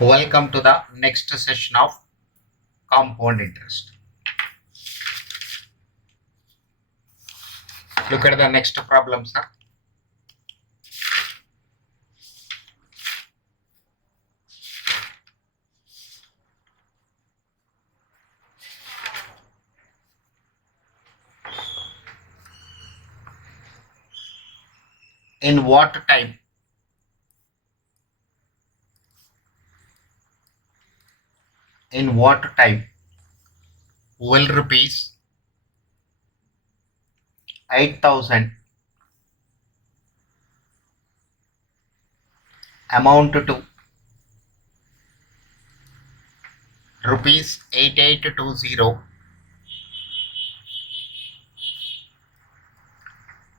Welcome to the next session of compound interest. Look at the next problem, sir. In what time will rupees 8,000 amount to rupees 8820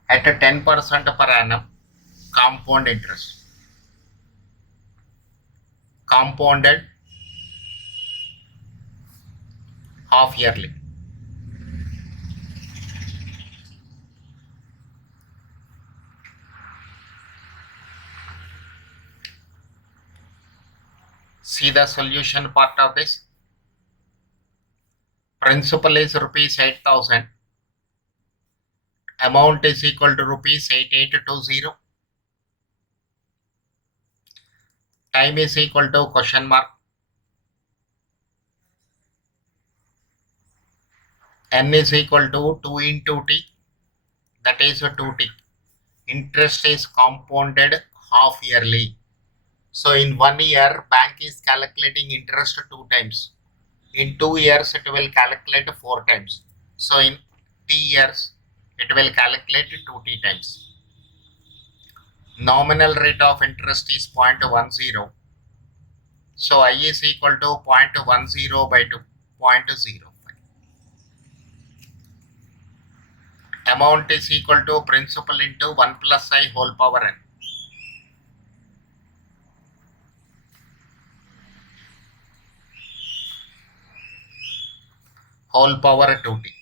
at a 10% per annum compound interest, compounded half yearly? See the solution part of this. Principal is rupees 8,000. Amount is equal to rupees 8820. Time is equal to question mark. N is equal to 2 into T, that is 2T. Interest is compounded half yearly. So in 1 year, bank is calculating interest 2 times. In 2 years, it will calculate 4 times. So in T years, it will calculate 2T times. Nominal rate of interest is 0.10. So I is equal to 0.10 by 2, 0.05. Amount is equal to principal into 1 plus I whole power n. Whole power 2t.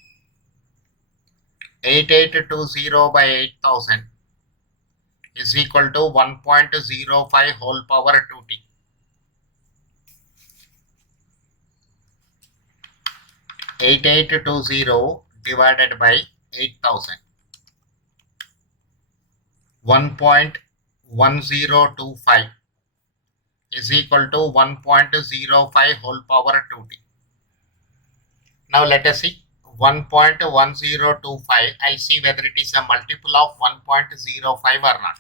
8820 by 8,000 is equal to 1.05 whole power 2t. (8820) divided by 8,000. 1.1025 is equal to 1.05 whole power 2t. Now let us see 1.1025. I'll see whether it is a multiple of 1.05 or not.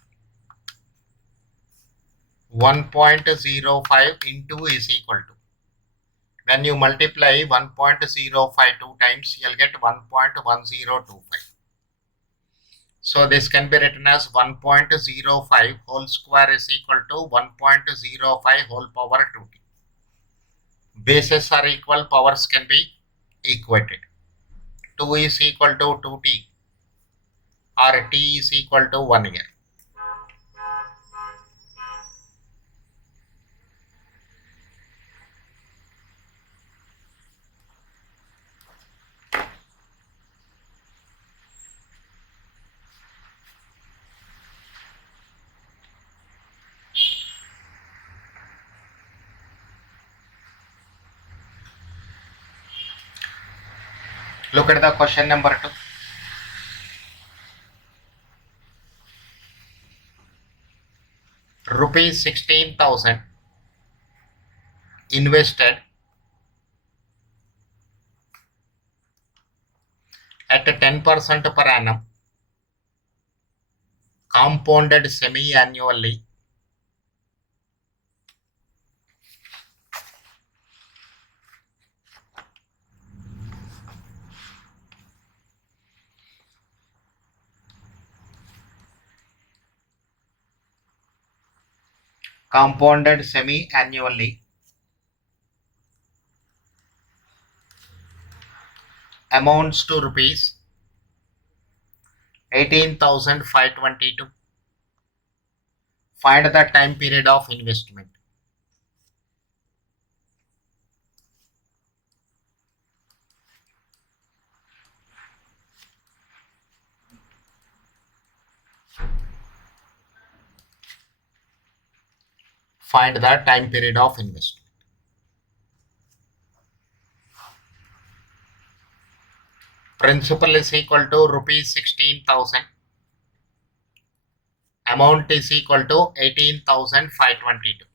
1.05 into is equal to, when you multiply 1.05 2 times, you'll get 1.1025. So this can be written as 1.05 whole square is equal to 1.05 whole power 2t. Bases are equal, powers can be equated. 2 is equal to 2t or t is equal to 1 year. Look at the question number 2. Rupees 16,000 invested at 10% per annum, compounded semi-annually, amounts to rupees 18,522. Find the time period of investment. Find the time period of investment. Principal is equal to rupees 16,000. Amount is equal to 18,522.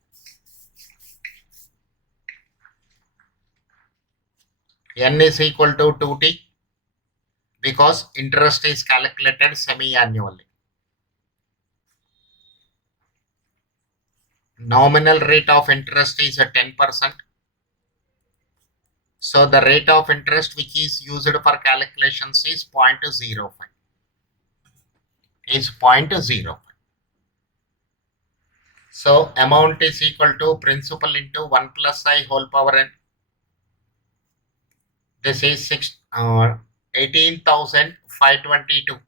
N is equal to 2T because interest is calculated semi-annually. Nominal rate of interest is 10%. So the rate of interest which is used for calculations is 0.05. Is 0.05. So amount is equal to principal into 1 plus I whole power n. This is 18,522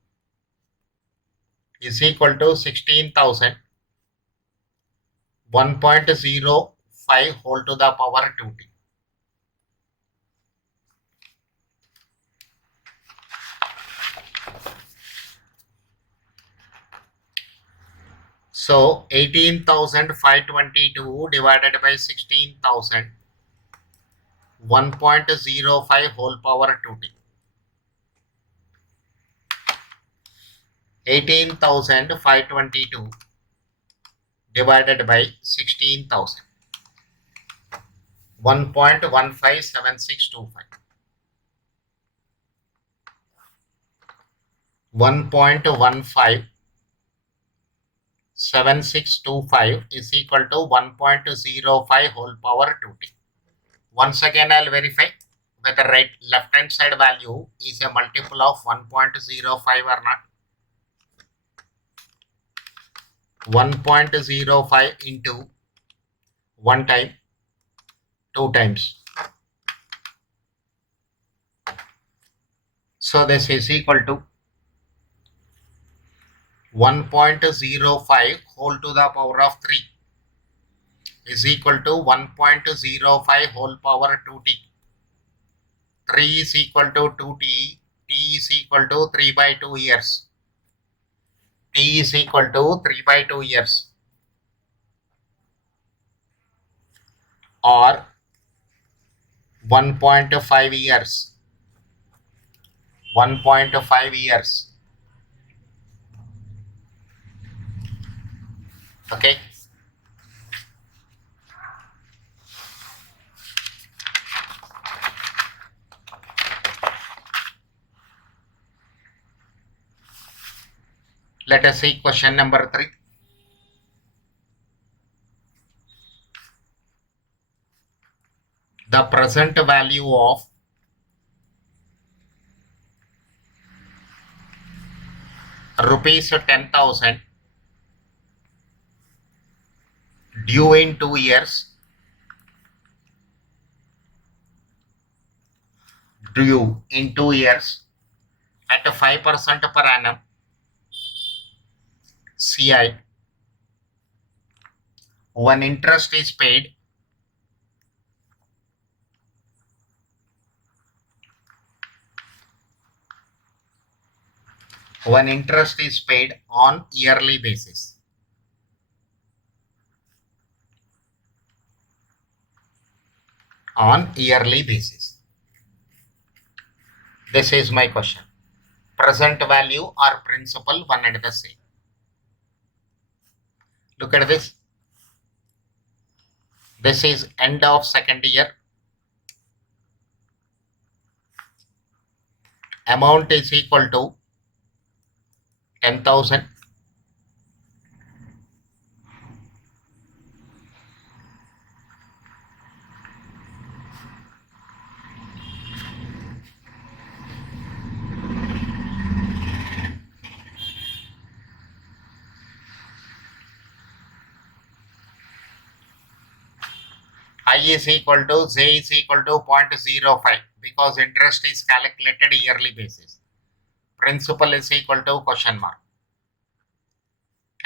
is equal to 16,000. 1.05 whole to the power 2t. So 18,522 divided by 16,000, 1.05 whole power 2t. 18,522 divided by 16,000, 1.157625. 1.157625 is equal to 1.05 whole power 2t. Once again, I'll verify whether left hand side value is a multiple of 1.05 or not. 1.05 into 1 time, 2 times. So this is equal to 1.05 whole to the power of 3 is equal to 1.05 whole power 2t. 3 is equal to 2t. T is equal to 3 by 2 years. T is equal to 3 by 2 years. Or 1.5 years. 1.5 years. Okay. Let us see question number 3. The present value of rupees 10,000 due in 2 years, due in 2 years at 5% per annum CI, when interest is paid on yearly basis. On yearly basis. This is my question. Present value or principal, one and the same. Look at this. This is end of second year. Amount is equal to 10,000. I is equal to J is equal to 0.05 because interest is calculated yearly basis. Principal is equal to question mark.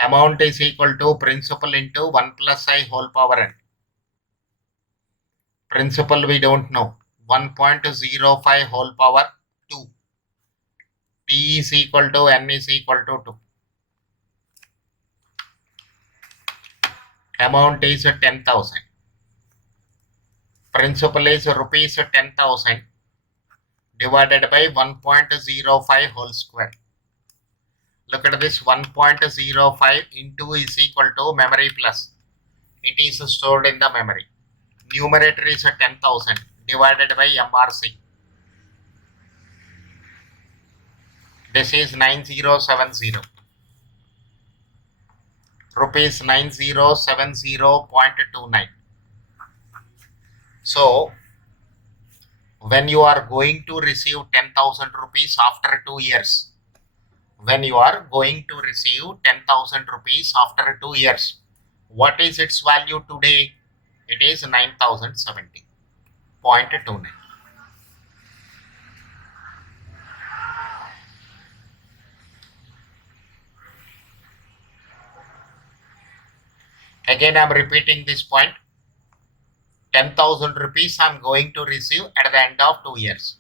Amount is equal to principal into 1 plus I whole power n. Principal we don't know. 1.05 whole power 2. T is equal to N is equal to 2. Amount is 10,000. Principal is rupees 10,000 divided by 1.05 whole square. Look at this, 1.05 into is equal to memory plus. It is stored in the memory. Numerator is 10,000 divided by MRC. This is 9070. Rupees 9070.29. So, when you are going to receive 10,000 rupees after 2 years, when you are going to receive 10,000 rupees after 2 years, what is its value today? It is 9070.29. Again, I am repeating this point. 10,000 rupees I am going to receive at the end of 2 years.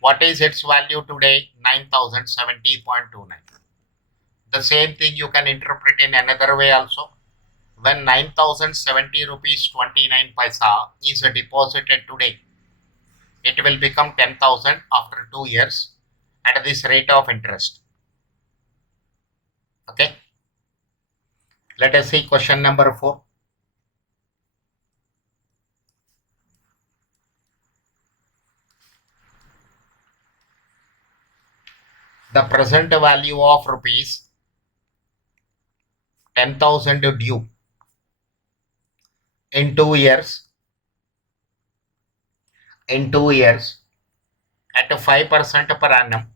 What is its value today? 9070.29. The same thing you can interpret in another way also. When 9070 rupees 29 paisa is deposited today, it will become 10,000 after 2 years at this rate of interest. Okay. Let us see question number 4. The present value of rupees 10,000 due in 2 years, at 5% per annum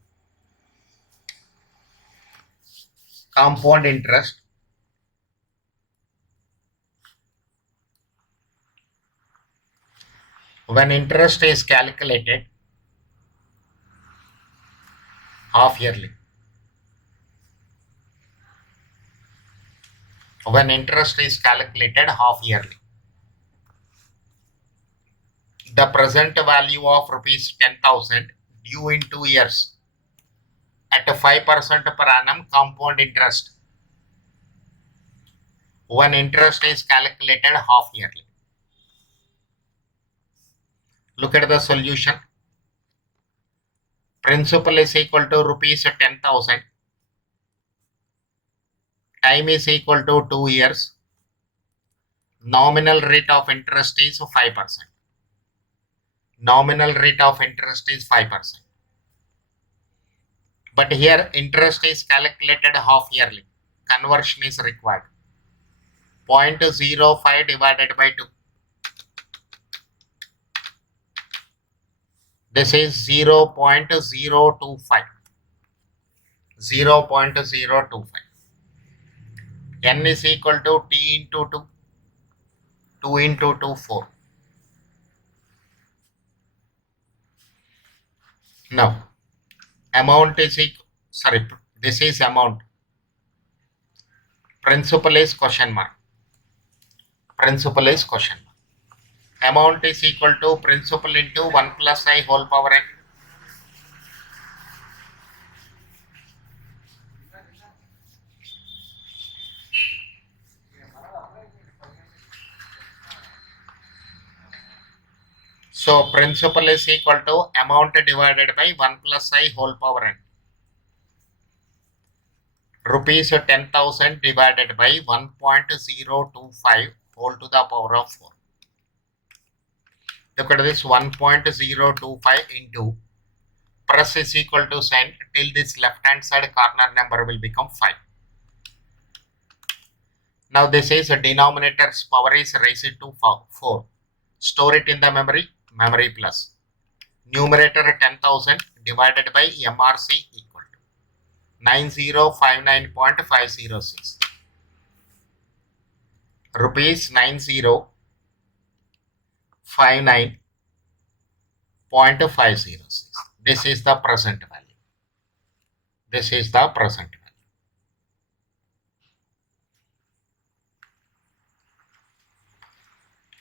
compound interest, when interest is calculated half yearly. When interest is calculated half yearly. The present value of rupees 10,000 due in 2 years at 5% per annum compound interest, when interest is calculated half yearly. Look at the solution. Principal is equal to rupees 10,000. Time is equal to 2 years. Nominal rate of interest is 5%. Nominal rate of interest is 5%. But here interest is calculated half yearly. Conversion is required. 0.05 divided by 2. This is 0.025. 0.025. N is equal to T into 2. 2 into 2, 4. Now, amount is equal, this is amount. Principal is question mark. Principal is question mark. Amount is equal to principal into 1 plus I whole power n. So, principal is equal to amount divided by 1 plus I whole power n. Rupees 10,000 divided by 1.025 whole to the power of 4. Look at this, 1.025 into press is equal to sign till this left hand side corner number will become 5. Now this is a denominator's power is raised to 4. Store it in the memory, memory plus. Numerator 10,000 divided by MRC equal to 9059.506. Rupees 9059.506. This is the present value. This is the present value.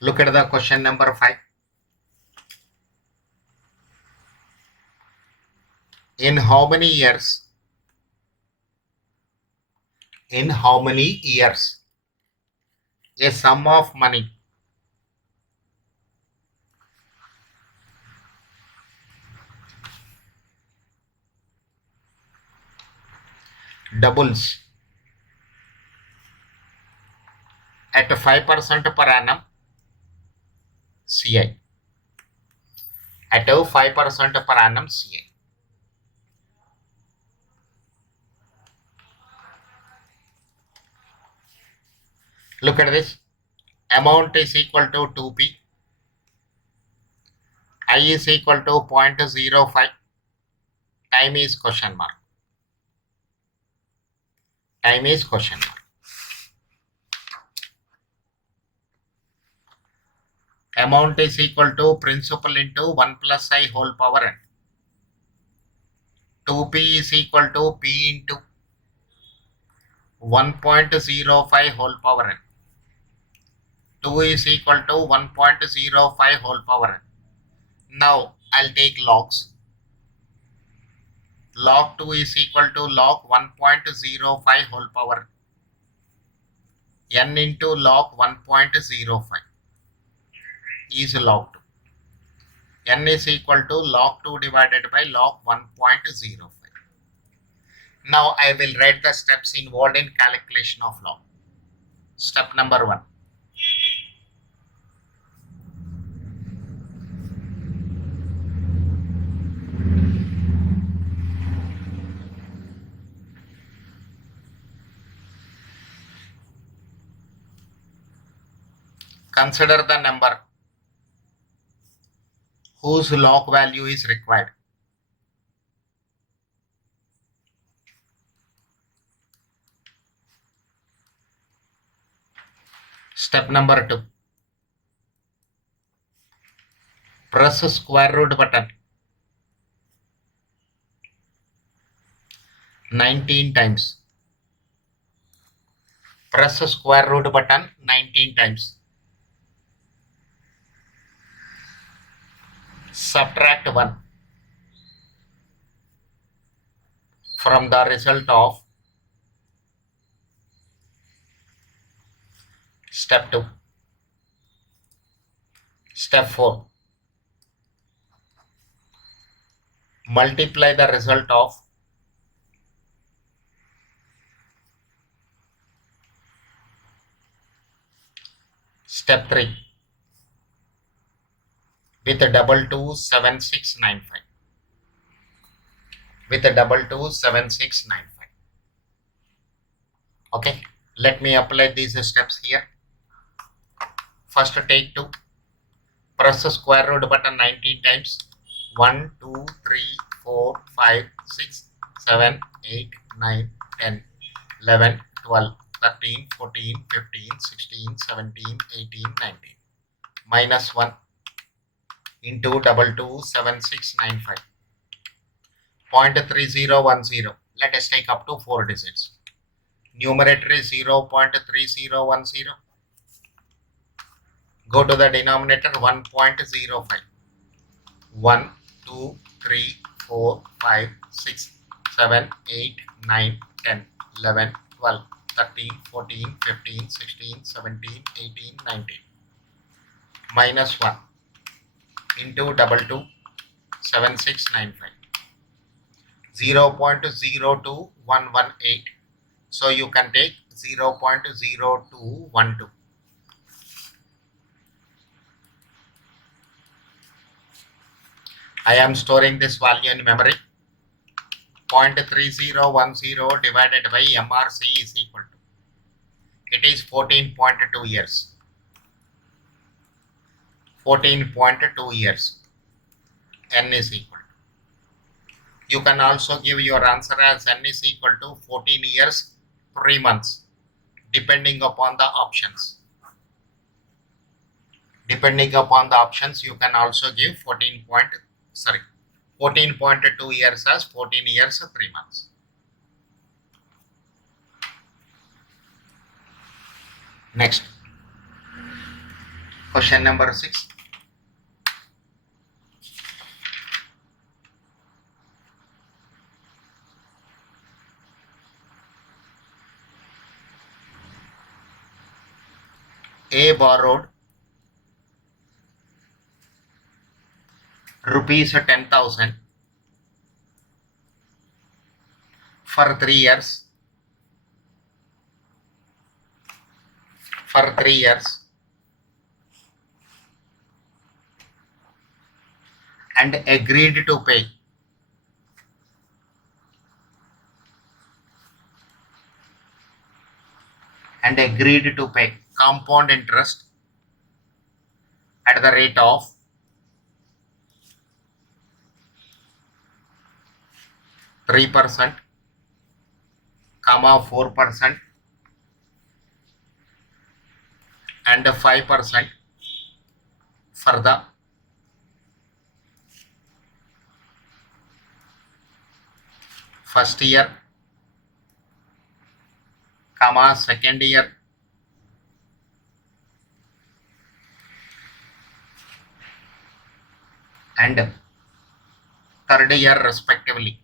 Look at the question number 5. In how many years? In how many years A sum of money doubles at 5% per annum CI. At 5% per annum CI. Look at this. Amount is equal to 2p. I is equal to 0.05. Time is question mark. Time is question mark. Amount is equal to principal into 1 plus I whole power n. 2p is equal to p into 1.05 whole power n. 2 is equal to 1.05 whole power n. Now I'll take logs. Log 2 is equal to log 1.05 whole power n into log 1.05 is log 2. N is equal to log 2 divided by log 1.05. Now I will write the steps involved in calculation of log. Step number 1. Consider the number whose log value is required. Step number 2. Press square root button 19 times. Press square root button 19 times. Subtract 1 from the result of step 2. Step 4. Multiply the result of step 3 with a 227695. With a 227695. Okay, let me apply these steps here. First take 2. Press square root button 19 times. 1, 2, 3, 4, 5, 6, 7, 8, 9, 10, 11, 12, 13, 14, 15, 16, 17, 18, 19. Minus 1 into 227695. 0.3010. Let us take up to 4 digits. Numerator is 0.3010. Go to the denominator 1.05. 1, 2, 3, 4, 5, 6, 7, 8, 9, 10, 11, 12, 13, 14, 15, 16, 17, 18, 19. Minus 1 into 227695. 0.02118. So you can take 0.0212. I am storing this value in memory. 0.3010 divided by MRC is equal to, it is 14.2 years. 14.2 years. N is equal to. You can also give your answer as N is equal to 14 years, 3 months, depending upon the options. Depending upon the options, you can also give 14.2 years as 14 years, 3 months. Next. Question number 6. borrowed rupees 10,000 for 3 years. For 3 years. And agreed to pay compound interest at the rate of 3%, 4% and 5% for the first year, second year and third year respectively.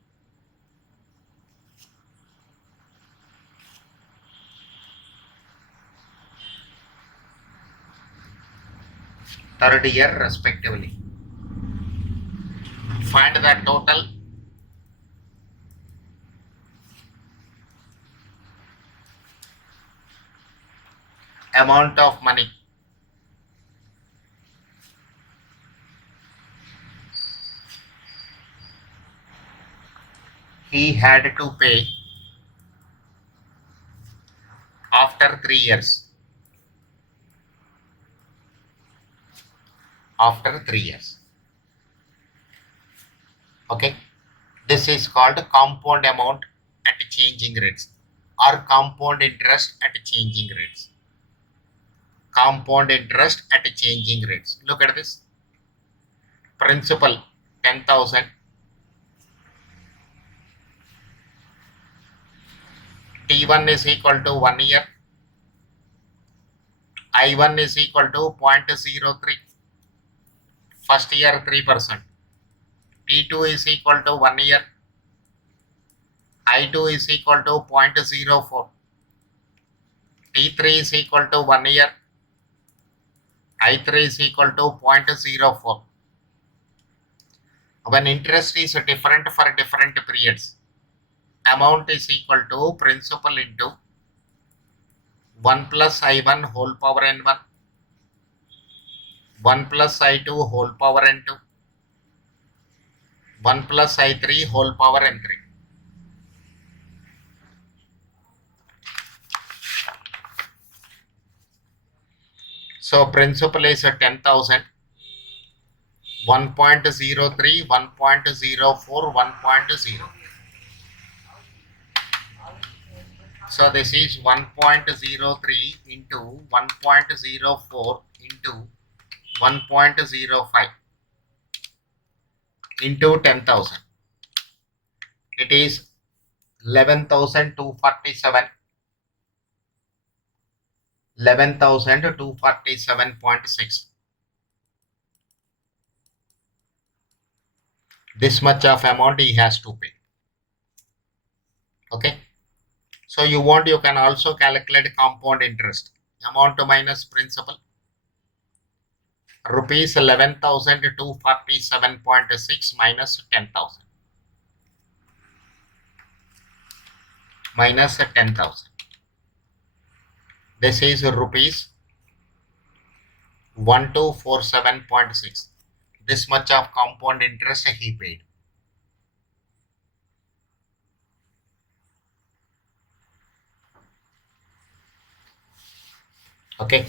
Find the total amount of money he had to pay after 3 years. Okay, this is called compound amount at changing rates or compound interest at changing rates. Look at this. Principal 10,000. T1 is equal to 1 year. I1 is equal to 0.03. First year 3%. T2 is equal to 1 year. I2 is equal to 0.04. T3 is equal to 1 year. I3 is equal to 0.04. When interest is different for different periods, amount is equal to principal into 1 plus I1 whole power n1, 1 plus I2 whole power n2, 1 plus I3 whole power n3. So principal is 10,000, 1.03, 1.04, 1.0. So this is 1.03 into 1.04 into 1.05 into 10,000. It is 11,247. 11,247.6. This much of amount he has to pay. Okay. So you can also calculate compound interest. Amount minus principal. Rupees 11,247.6 minus 10,000. Minus 10,000. This is rupees 1247.6. This much of compound interest he paid. Okay.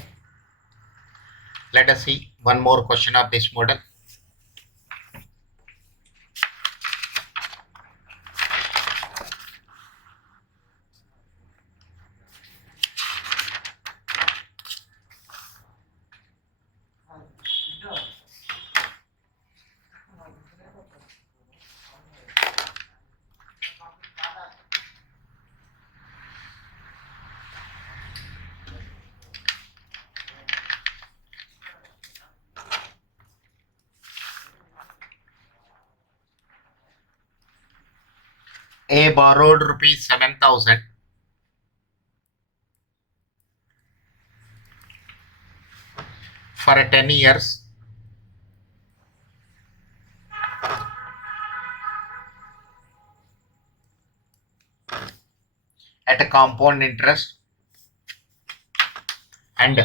Let us see one more question of this model. A borrowed rupees 7,000 for 10 years at a compound interest, and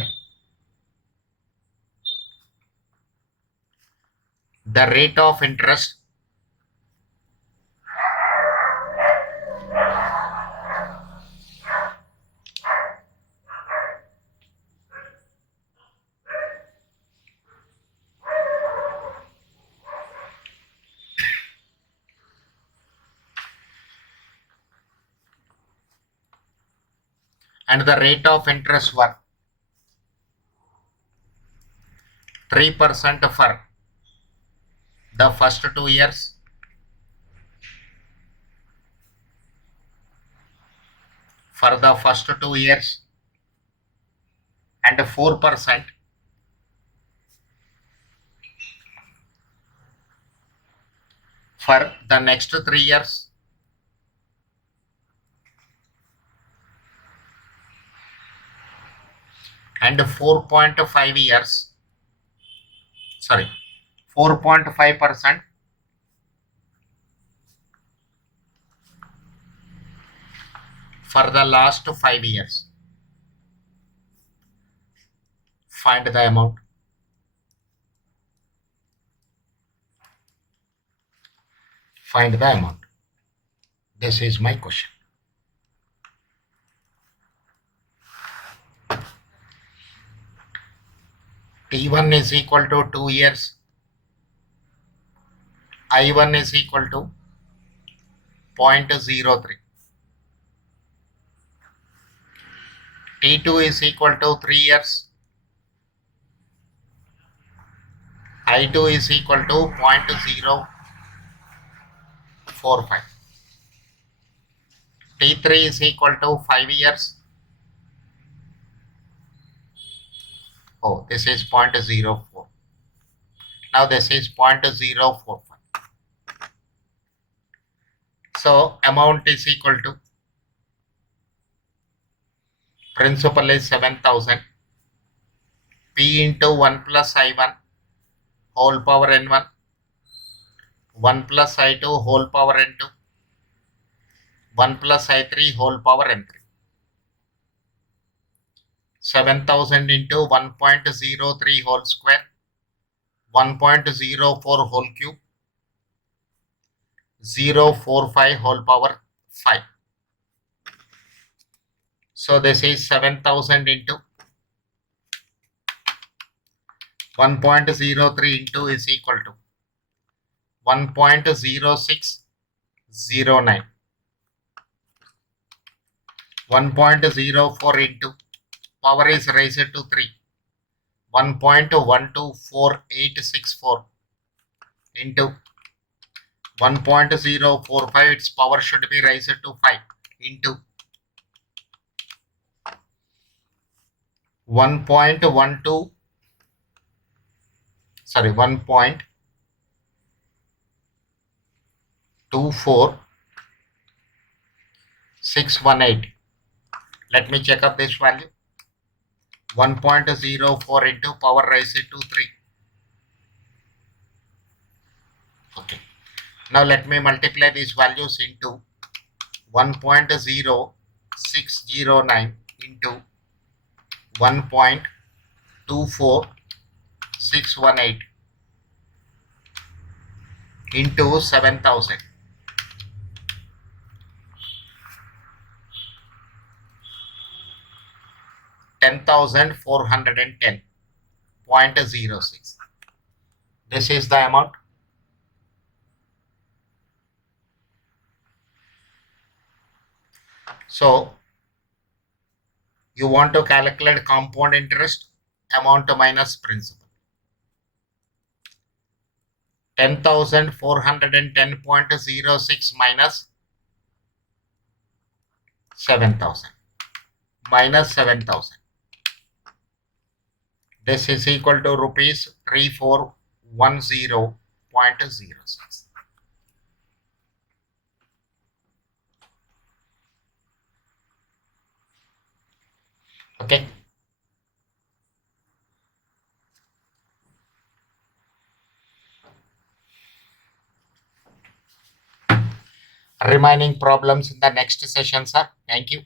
the rate of interest were 3% for the first 2 years, and 4% for the next 3 years, and 4.5% for the last 5 years. Find the amount. Find the amount. This is my question. T1 is equal to 2 years. I1 is equal to 0.03. T2 is equal to 3 years. I2 is equal to 0.045. T3 is equal to 5 years. Oh, this is 0.04. Now this is 0.045. So amount is equal to, principal is 7,000. P into 1 plus I1 whole power N1, 1 plus I2 whole power N2, 1 plus I3 whole power N3. 7,000 into 1.03 whole square, 1.04 whole cube, 0.45 whole power 5. So this is 7,000 into 1.03 into is equal to 1.0609. 1.04 into power is raised to 3. 1.124864 into 1.045, its power should be raised to 5 into 1.24618. Let me check up this value. 1.04 into power raised to 3. Okay. Now let me multiply these values into 1.0609 into 1.24618 into 7,000. 10,410.06. This is the amount. So you want to calculate compound interest amount minus principal. 10,410.06 minus 7,000. Minus 7,000. This is equal to rupees 3410.06. Okay. remaining problems in the next session, sir. Thank you.